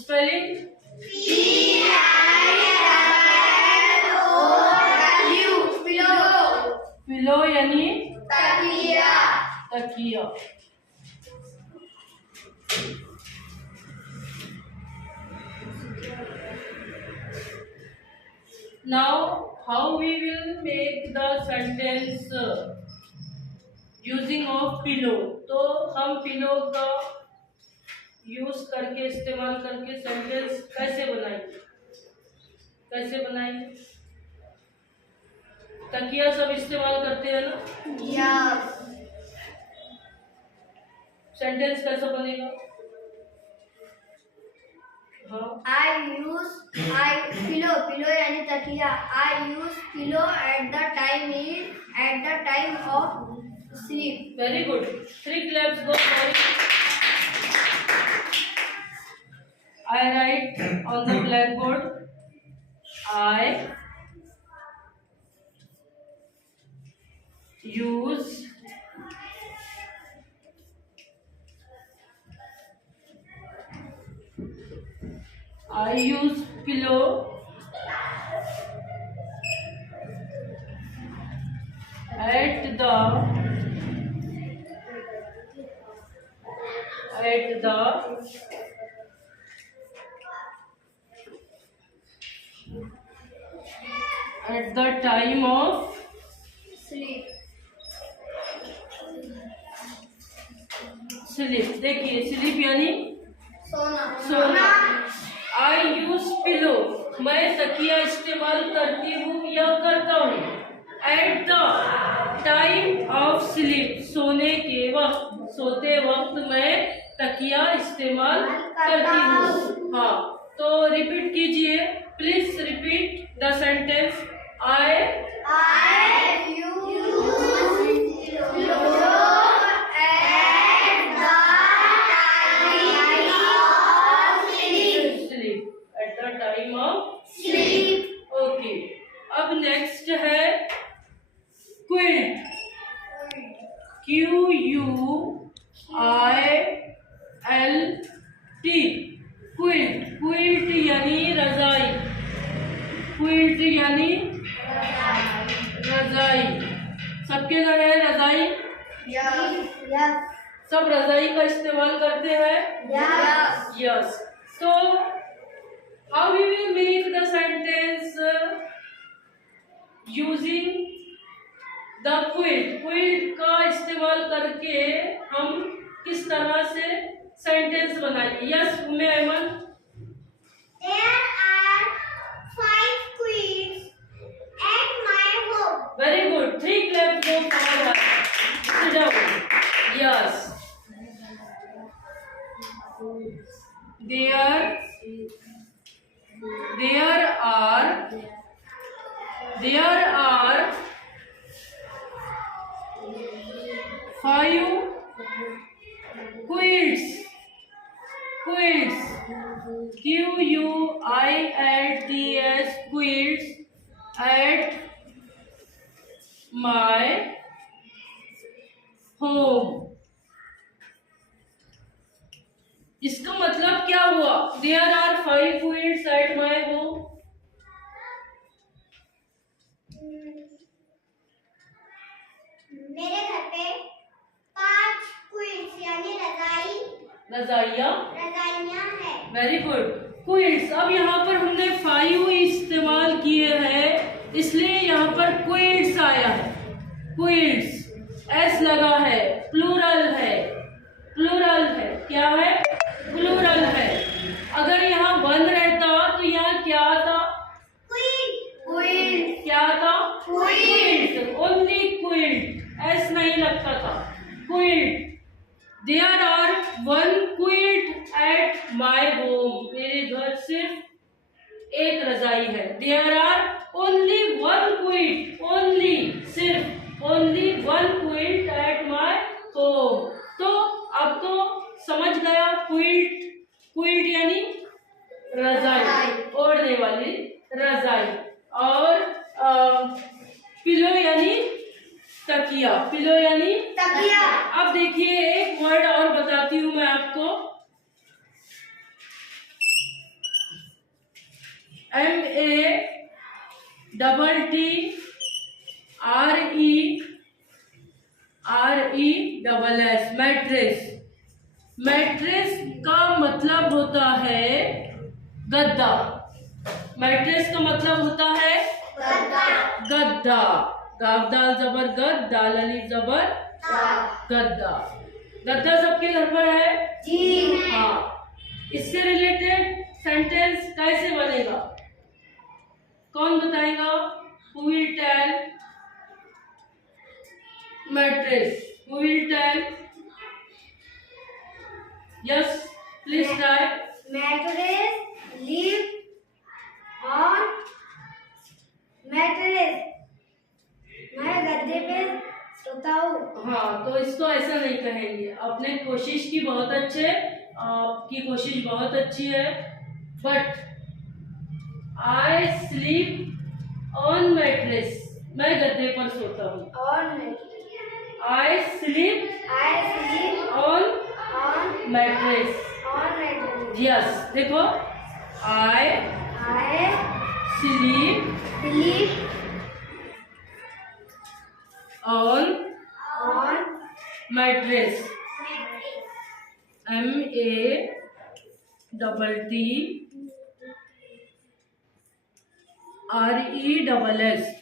Spelling pillow यानी तकिया। Now how we will make the sentence using of pillow। तो हम पिलो का यूज करके इस्तेमाल करके सेंटेंस कैसे बनाएंगे? तकिया सब इस्तेमाल करते हैं ना? Yes। सेंटेंस कैसा बनेगा? हाँ, pillow यानी तकिया। I use pillow at the time of sleep। very good, 3 claps go for it। I write on the blackboard, I use pillow at the time of sleep। देखिए स्लीप यानी सोना। आई use pillow, मैं तकिया इस्तेमाल करती हूँ या करता हूँ। At the time of sleep, सोते वक्त मैं तकिया इस्तेमाल करती हूँ। हाँ, तो रिपीट कीजिए, please repeat the sentence. I use pillow at the time of sleep। Okay, अब नेक्स्ट है क्विल्ट। QUILT, क्विल्ट यानी रजाई। सबके घर है रजाई? Yes। सब रजाई का इस्तेमाल करते हैं? Yes। So how we will make the sentence using the quilt का इस्तेमाल करके हम किस तरह से सेंटेंस बनाएंगे? Yes Umme Ayman. There are 5 quilts at my home। Very good, 3 claps go for her। Sit down। Yes। There are 5 quilts, QUILTS, quilts at my home। इसका मतलब क्या हुआ? There are 5 quilts at my home। मेरे घर पे 5 quilts यानी रजाइयाँ है। Very good, quilts. अब यहाँ पर हमने 5 इस्तेमाल किए हैं, इसलिए यहाँ पर क्विल्ट्स आया है। क्विल्ट्स एस लगा है, प्लूरल है। क्या है? प्लूरल है। अगर यहाँ 1 रहता तो यहाँ क्या आता? क्विल्ट। क्या था? क्विल्ट। ओनली क्विल्ट, एस नहीं लगता था। Quilt. There are 1 quilt at my home। मेरे घर सिर्फ एक रजाई है। There are only 1 quilt, सिर्फ only 1 quilt at my home। तो अब तो समझ गया, क्विल्ट यानी रजाई, ओढ़ने वाली रजाई, और पिलो यानी तकिया। अब देखिए एक वर्ड और बताती हूँ मैं आपको। MATTRESS, mattress. मैट्रेस का मतलब होता है गद्दा। मैट्रेस का मतलब होता है गद्दा। गाव दाल जबर गद, दाल अली जबर गद्दा। गद्दा सबके घर पर है जी। हाँ। इससे रिलेटेड सेंटेंस कैसे बनेगा, कौन बताएगा? Who will tell? Mattress. Who will tell? Yes, please try. Mattress live on mattress. मैं गद्दे पे सोता हूँ। हाँ, तो इसको ऐसा नहीं कहेंगे। आपने कोशिश की, बहुत अच्छे, आपकी कोशिश बहुत अच्छी है। But I sleep on mattress, मैं गद्दे पर सोता हूँ। I sleep on mattress. Yes, देखो, I sleep on mattress. MATTRESS।